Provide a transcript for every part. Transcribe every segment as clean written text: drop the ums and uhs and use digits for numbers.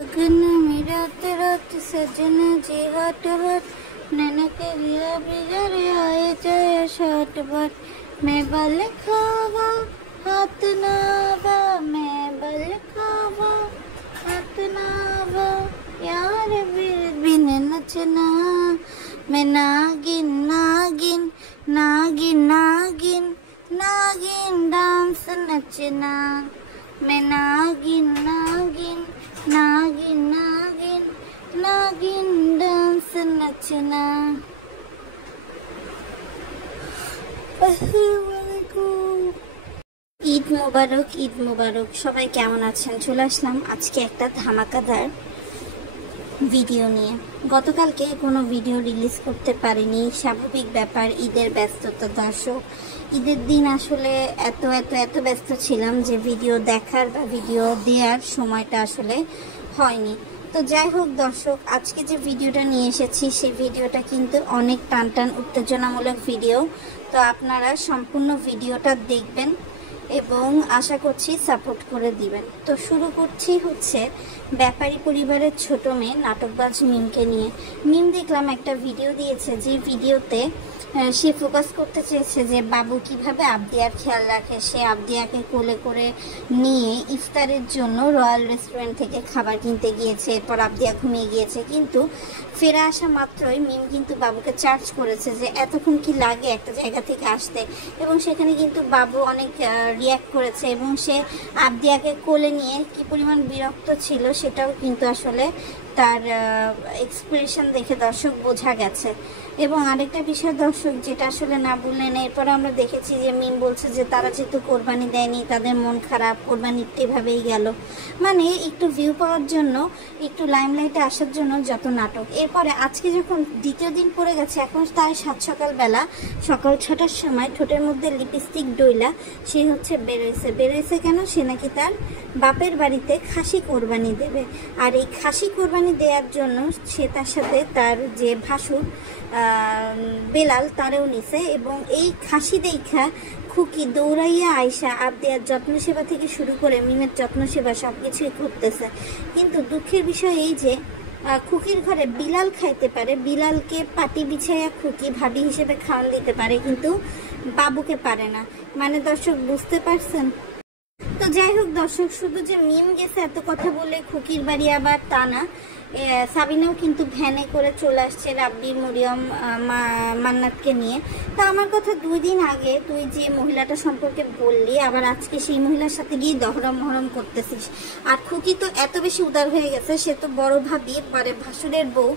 रात रात सजना जी हट हट नैना के गिरा बिगड़े आए जाए शट बट मैं बल खावा हाथ नावा मैं बल खावा हाथ नावा यार बिन नचना मैं नागिन नागिन नागिन नागिन नागिन डांस नचना मैं नागिन नागिन नागिन नागिन नागिन डांस नचना। ঈদ মোবারক, ঈদ মোবারক। সবাই কেমন আছেন? চলে আসলাম আজকে একটা ধামাকাদার ভিডিও নিয়ে। গতকালকে কোনো ভিডিও রিলিজ করতে পারিনি, স্বাভাবিক ব্যাপার, ঈদের ব্যস্ততা। দর্শক, ঈদের দিন আসলে এত ব্যস্ত ছিলাম যে ভিডিও দেখার বা ভিডিও দেওয়ার সময়টা আসলে হয়নি। তো যাই হোক দর্শক, আজকে যে ভিডিওটা নিয়ে এসেছি সেই ভিডিওটা কিন্তু অনেক টান উত্তেজনামূলক ভিডিও। তো আপনারা সম্পূর্ণ ভিডিওটা দেখবেন এবং আশা করছি সাপোর্ট করে দিবেন। তো শুরু করছি হচ্ছে ব্যাপারী পরিবারের ছোট মেয়ে নাটকবাজ মিমকে নিয়ে। মিম দেখলাম একটা ভিডিও দিয়েছে, যে ভিডিওতে সে ফোকাস করতে চেয়েছে যে বাবু কিভাবে আবদিয়ার খেয়াল রাখে। সে আবদিয়াকে কোলে করে নিয়ে ইফতারের জন্য রয়্যাল রেস্টুরেন্ট থেকে খাবার কিনতে গিয়েছে, এরপর আবদিয়া ঘুমিয়ে গিয়েছে। কিন্তু ফিরে আসা মাত্রই মিম কিন্তু বাবুকে চার্জ করেছে যে এতক্ষণ কি লাগে একটা জায়গা থেকে আসতে, এবং সেখানে কিন্তু বাবু অনেক রিয়্যাক্ট করেছে এবং সে আবদিয়াকে কোলে নিয়ে কি পরিমাণ বিরক্ত ছিল সেটাও কিন্তু আসলে তার এক্সপ্রেশন দেখে দর্শক বোঝা গেছে। এবং আরেকটা বিষয় দর্শক, যেটা আসলে না বললেন, এরপর আমরা দেখেছি যে মিম বলছে যে তারা যেহেতু কোরবানি দেয়নি তাদের মন খারাপ, কোরবানি এভাবেই গেল। মানে একটু ভিউ পাওয়ার জন্য, একটু লাইমলাইটে আসার জন্য যত নাটক। এরপরে আজকে যখন দ্বিতীয় দিন পড়ে গেছে, এখন তাই সকালবেলা সকাল 6টার সময় ঠোঁটের মধ্যে লিপস্টিক ডইলা সে হচ্ছে বেরোইছে কেন? সে নাকি তার বাপের বাড়িতে খাসি কোরবানি দেবে। আর এই খাসি কোরবানি দেওয়ার জন্য সে তার সাথে তার যে ভাসুর বেলাল তারেও নিছে, এবং এই খাসি দেখা খুকি দৌড়াইয়া আয়সা আবদিয়ার যত্ন সেবা থেকে শুরু করে মিমের যত্ন সেবা সব কিছুই করতেছে। কিন্তু দুঃখের বিষয় এই যে খুকির ঘরে বিলাল খাইতে পারে, বিলালকে পাটি বিছাইয়া খুকি ভাবি হিসেবে খাওয়ান দিতে পারে, কিন্তু বাবুকে পারে না। মানে দর্শক বুঝতে পারছেন? তো যাই হোক দর্শক, শুধু যে মিম গেছে এত কথা বলে খুকির বাড়ি আবার তা না, সাবিনাও কিন্তু ভ্যানে করে চলে আসছে রাব্বির মরিয়ম মান্নাতকে নিয়ে। তা আমার কথা 2 দিন আগে তুই যে মহিলাটা সম্পর্কে বললি, আবার আজকে সেই মহিলার সাথে গিয়ে দহরম মহরম করতেছিস। আর খুকি তো এত বেশি উদার হয়ে গেছে, সে তো বড় ভাবি মানে ভাসুরের বউ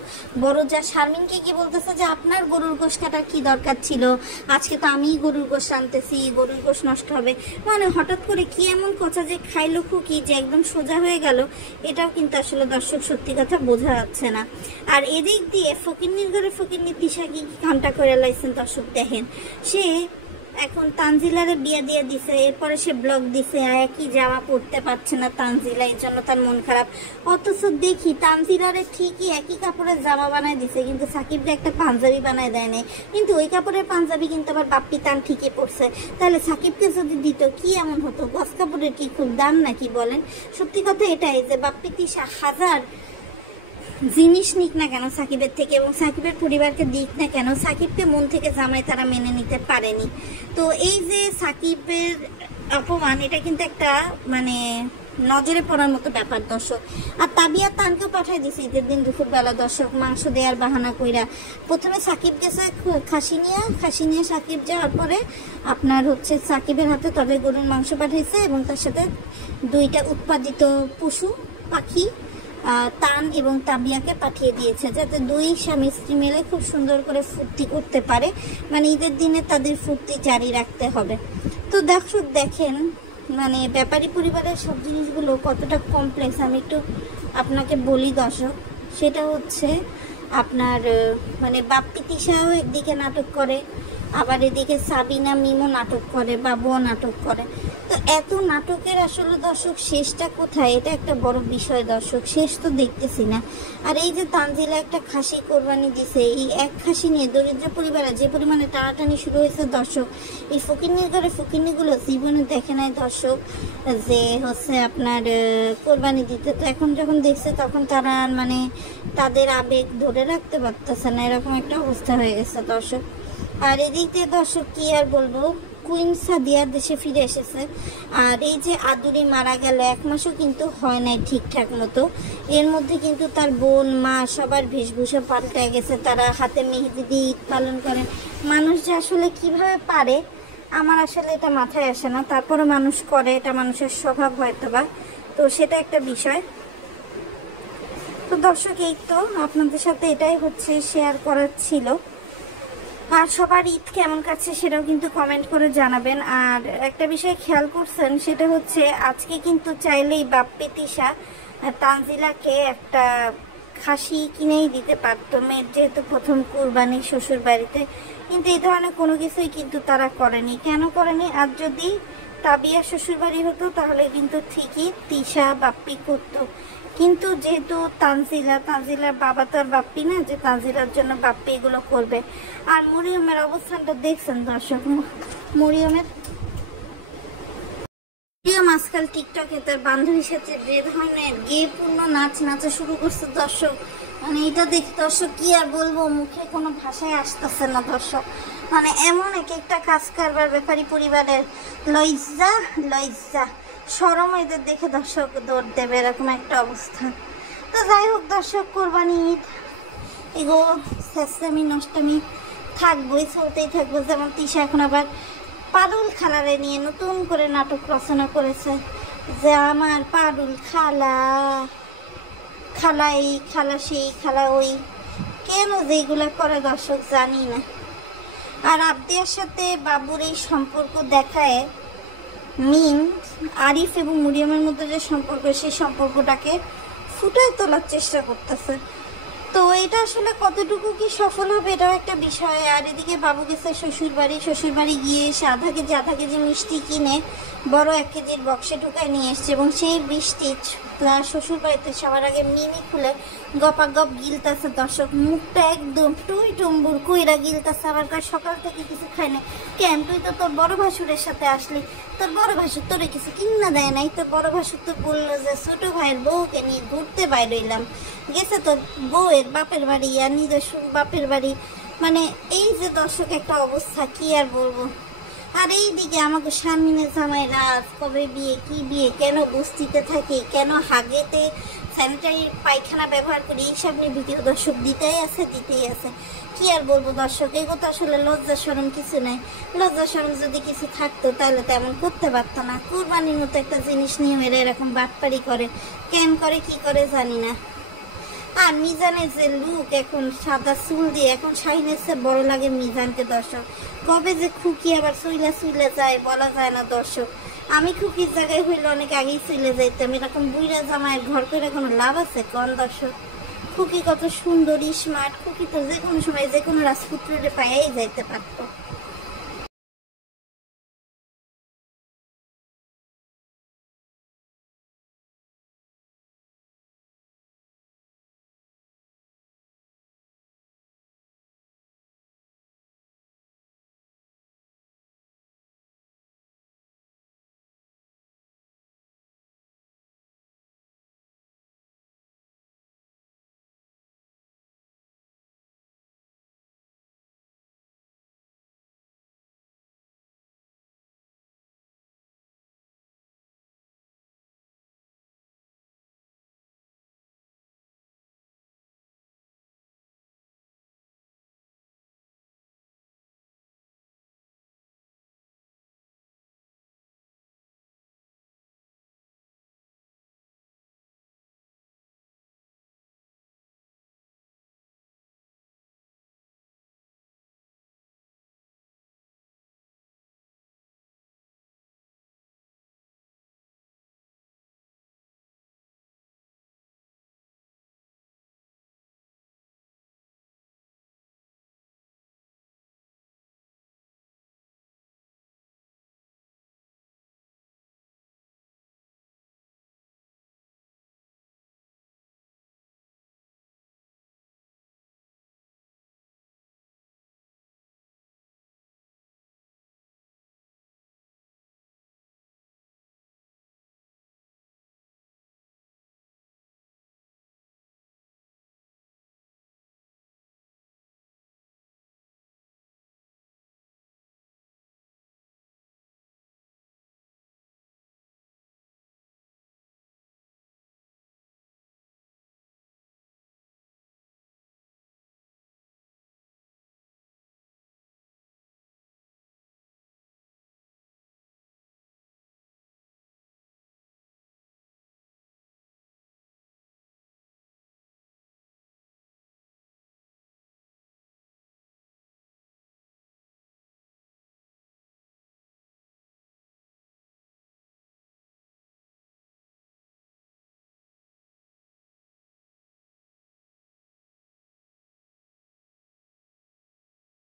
বড় যা শারমিনকে কি বলতেছে যে আপনার গরুর গোশ কাটার কি দরকার ছিল, আজকে তো আমি গরুর গোশ আনতেছি, গরুর গোশ নষ্ট হবে। মানে হঠাৎ করে কি এমন কথা যে খাইলো খুকি যে একদম সোজা হয়ে গেল, এটাও কিন্তু আসলে দর্শক সত্যি কথা বোঝা যাচ্ছে না। আর এদিক দিয়ে ফকিন্নির ঘরে ফকিন্নি তিশা কি কামটা করে লাইছেন দর্শক দেখেন। সে এখন তানজিলারে বিয়া দিয়ে দিছে, এরপরে সে ব্লগ দিছে, একই জামা পরতে পারছে না তানজিলা, এই জন্য তার মন খারাপ। অথচ দেখি তানজিলারে ঠিকই একই কাপড়ের জামা বানায় দিছে, কিন্তু সাকিবকে একটা পাঞ্জাবি বানায় দেয় নাই। কিন্তু ওই কাপড়ের পাঞ্জাবি কিন্তু আবার বাপ্পি তান ঠিকই পড়ছে। তাহলে সাকিবকে যদি দিত কি এমন হতো? গস কাপড়ের কি খুব দাম নাকি বলেন? সত্যি কথা এটাই যে বাপ্পি তিশা হাজার জিনিস নিক না কেন সাকিবের থেকে, এবং সাকিবের পরিবারকে দিক না কেন, সাকিবকে মন থেকে জামাই তারা মেনে নিতে পারেনি। তো এই যে সাকিবের অপমান, এটা কিন্তু একটা মানে নজরে পড়ার মতো ব্যাপার দর্শক। আর তাবিয়া তানকেও পাঠাই দিছে ঈদের দিন দুপুরবেলা দর্শক মাংস দেওয়ার বাহানা কইরা। প্রথমে সাকিব গেছে খাসি নিয়ে সাকিব যাওয়ার পরে আপনার হচ্ছে সাকিবের হাতে তবে গরুর মাংস পাঠাইছে, এবং তার সাথে 2টা উৎপাদিত পশু পাখি তান এবং তাবিয়াকে পাঠিয়ে দিয়েছে, যাতে 2 স্বামী স্ত্রী মিলে খুব সুন্দর করে ফুর্তি করতে পারে। মানে ঈদের দিনে তাদের ফুর্তি জারি রাখতে হবে। তো দর্শক দেখেন, মানে ব্যাপারী পরিবারের সব জিনিসগুলো কতটা কমপ্লেক্স আমি একটু আপনাকে বলি দর্শক। সেটা হচ্ছে আপনার মানে বাপ্পি তিশাও একদিকে নাটক করে, আবার এদিকে সাবিনা মিমও নাটক করে, বাবুও নাটক করে। তো এত নাটকের আসলে দর্শক শেষটা কোথায়, এটা একটা বড় বিষয় দর্শক, শেষ তো দেখতেছি না। আর এই যে তানজিলা একটা খাসি কোরবানি দিছে, এই এক খাসি নিয়ে দরিদ্র পরিবারে যে পরিমাণে টানাটানি শুরু হয়েছে দর্শক, এই ফকিন্নির ঘরে ফকিন্নিগুলো জীবনে দেখে নাই দর্শক যে হচ্ছে আপনার কোরবানি দিতে। তো এখন যখন দেখছে তখন তারা মানে তাদের আবেগ ধরে রাখতে পারতেছে না, এরকম একটা অবস্থা হয়ে গেছে দর্শক। আর এদিক দিয়ে দর্শক কি আর বলবো, কুইন সাদিয়া দেশে ফিরে এসেছে। আর এই যে আদুরি মারা গেল 1 মাসও কিন্তু হয় নাই ঠিকঠাক মতো, এর মধ্যে কিন্তু তার বোন মা সবার বেশভূষা পাল্টে গেছে, তারা হাতে মেহেদি দিয়ে ঈদ পালন করে। মানুষ যে আসলে কিভাবে পারে আমার আসলে এটা মাথায় আসে না, তারপরে মানুষ করে, এটা মানুষের স্বভাব হয়তো বা, তো সেটা একটা বিষয়। তো দর্শক এই তো আপনাদের সাথে এটাই হচ্ছে শেয়ার করার ছিল। আর সবার ঈদ কেমন কাছে সেটাও কিন্তু কমেন্ট করে জানাবেন। আর একটা বিষয় খেয়াল করছেন, সেটা হচ্ছে আজকে কিন্তু চাইলেই বাপ্পি তিশা তানজিলাকে একটা খাসি কিনেই দিতে পারতো, মেয়ের যেহেতু প্রথম কুরবানি শ্বশুর বাড়িতে, কিন্তু এই ধরনের কোনো কিছুই কিন্তু তারা করেনি। কেন করেনি? আর যদি তাবিয়া শ্বশুর বাড়ি হতো তাহলে কিন্তু ঠিকই তিশা বাপ্পি করতো, কিন্তু যেহেতু তানজিলার বাবা তো আর বাপ্পি না যে তানজিলার জন্য বাপ্পি এগুলো করবে। আর মরিয়মের অবস্থানটা দেখছেন দর্শক, মরিয়ম আজকাল টিকটকে তার বান্ধবীর সাথে যে ধরনের গেপূর্ণ নাচ নাচা শুরু করছে দর্শক, মানে এটা দেখে দর্শক কি আর বলবো, মুখে কোনো ভাষায় আসতেছে না দর্শক। মানে এমন একটা কাজ কারবার ব্যাপারী পরিবারের লজ্জা শরম এদের দেখে দর্শক দৌড় দেবে, এরকম একটা অবস্থা। তো যাই হোক দর্শক, কোরবানি ঈদ এগো শেষামি নষ্টামি থাকবোই, চলতেই থাকবো। যেমন তিশা এখন আবার পারুল খালারে নিয়ে নতুন করে নাটক রচনা করেছে যে আমার পারুল খালা, খালা এই খালা সেই খালা ওই, কেন যেগুলা করে দর্শক জানি না। আর আবদিয়ার সাথে বাবুর এই সম্পর্ক দেখায় মিম আরিফ এবং মরিয়মের মধ্যে যে সম্পর্ক, সেই সম্পর্কটাকে ফুটিয়ে তোলার চেষ্টা করতেছে। তো এটা আসলে কতটুকু কি সফল হবে এটাও একটা বিষয়। আর এদিকে বাবু গেছে শ্বশুর বাড়ি গিয়ে এসে আধা কেজি মিষ্টি কিনে বড় 1 কেজির বক্সে ঢুকায় নিয়ে এসছে, এবং সেই মিষ্টি শ্বশুর বাড়িতে সবার আগে মিনি খুলে গপাগপ গিলতাছে দর্শক, মুখটা একদম টুই টুম্বুর কইরা গিলতাছে। আবার সকাল থেকে কিছু খায় না, কেন তুই তো তোর বড় ভাসুরের সাথে আসলি, তোর বড় ভাসুর তোরে কিছু কিনা দেয় নাই, তোর বড় ভাসুর তো বললো যে ছোট ভাইয়ের বউকে নিয়ে ঘুরতে বাইরে হইলাম, গেছে তোর বউয়ের বাপের বাড়ি আর নিজস্ব বাপের বাড়ি। মানে এই যে দর্শক একটা অবস্থা, কি আর বলবো। আর এইদিকে আমাকে শারমিনের জামাই রাজ, কবে বিয়ে, কি বিয়ে, কেন বস্তিতে থাকি, কেন হাগেতে স্যানিটারি পায়খানা ব্যবহার করি, এইসব নিয়ে ভিডিও দর্শক দিতেই আছে। কি আর বলবো দর্শক, এগুলো তো আসলে লজ্জা শরম কিছু নাই। লজ্জা শরম যদি কিছু থাকতো তাহলে তো এমন করতে পারতো না। কুরবানির মতো একটা জিনিস নিয়ে মেরে এরকম বাটপারি করে, কেন করে কি করে জানি না। আর মিজানের যে লুক, এখন সাদা চুল দিয়ে এখন শাহিনের চেয়ে বড় লাগে মিজানকে দর্শক। কবে যে খুকি আবার চুইলা যায় বলা যায় না দর্শক। আমি খুকির জায়গায় হইলে অনেক আগেই চলে যাইতাম, এরকম বুইরা জামাইয়ের ঘর করে কোনো লাভ আছে কোন দর্শক? খুকি কত সুন্দরী স্মার্ট, খুকি তো যে কোনো সময় যে কোনো রাজপুত্রের পায়েই যাইতে পারতো।